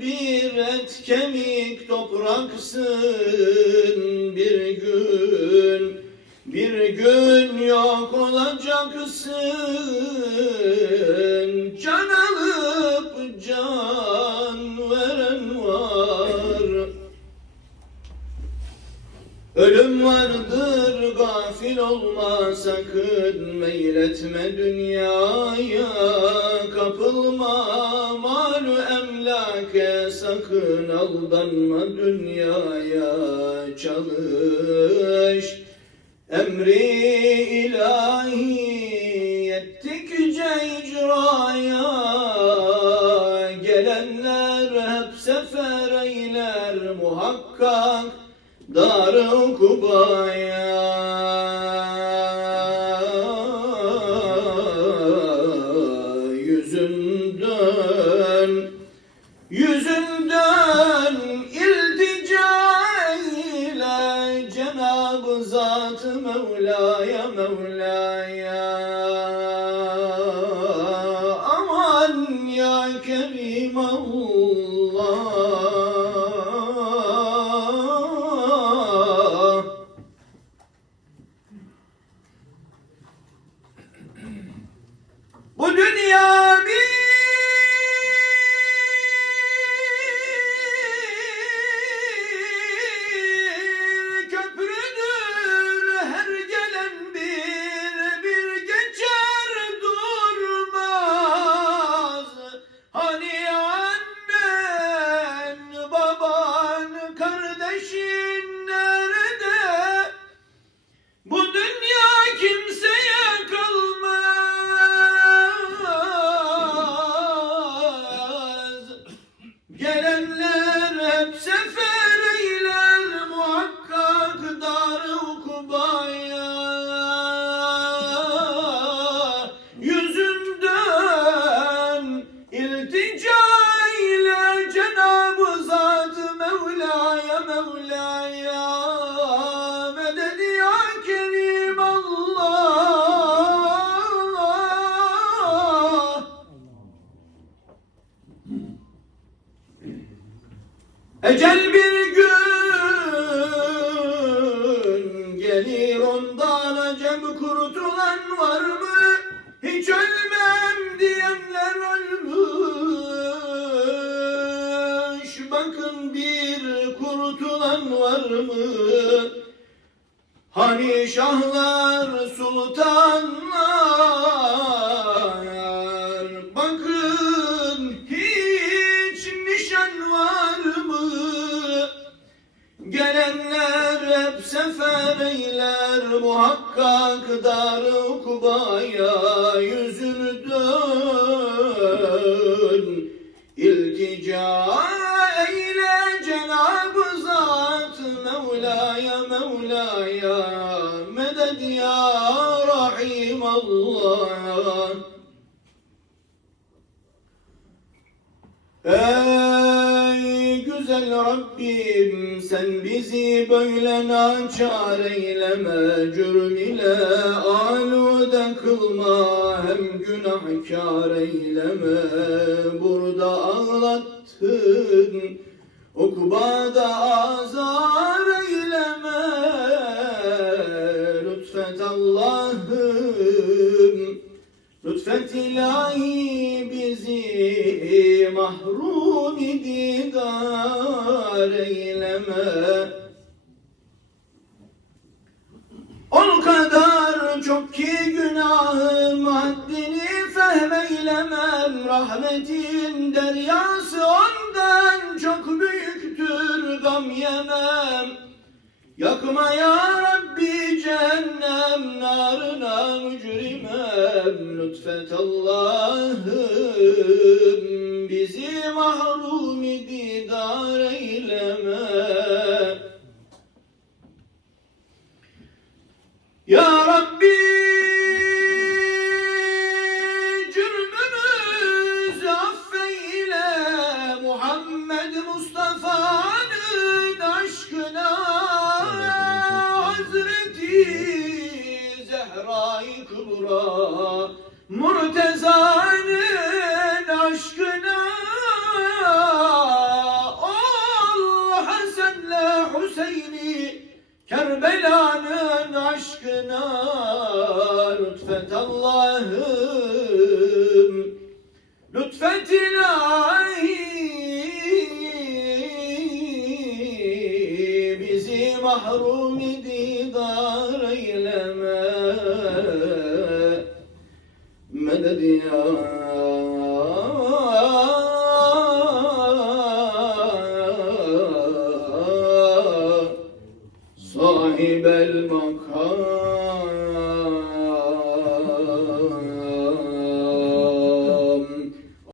Bir et kemik topraksın bir gün. Bir gün yok olacaksın Can alıp can veren var. Ölüm vardır gafil olma sakın. Meyletme dünyaya kapılma aldanma dünyaya Çalış. Emri ilahi Yettikçe icraya. Gelenler hep sefer eyler muhakkak. Dar-ı Kuba'ya Cenab-ı Zat-ı Mevla'ya Mevla'ya the shoes. Ecel bir gün gelir ondan acem kurtulan var mı? Hiç ölmem diyenler ölmüş. Bakın bir kurtulan var mı? Hani şahlar, sultanlar Gelenler hep sefer eyler Muhakkak dar kubaya yüzünü dön İltica eyle Cenab-ı Zat Mevla'ya Mevla'ya Medet ya Rahim Allah Ey güzel Rabbim sen bizi böyle naçar eyleme Cürm ile alude kılma hem günahkar eyleme. Burada ağlattın ukbada azar eyleme. Lütfet Allah'ım Lütfet ilahi mahrum didar eyleme. O kadar çok ki günahım haddini fehmeylemem. Rahmetin deryası ondan çok büyüktür gam yemem. Yakma ya Rabbi cehennem narına mücrimem Lütfet Allah'ım bizi mahrum didar Murteza'nın aşkına Ol Hasan'la Hüseyin'i Kerbela'nın aşkına. derya Sahibel makam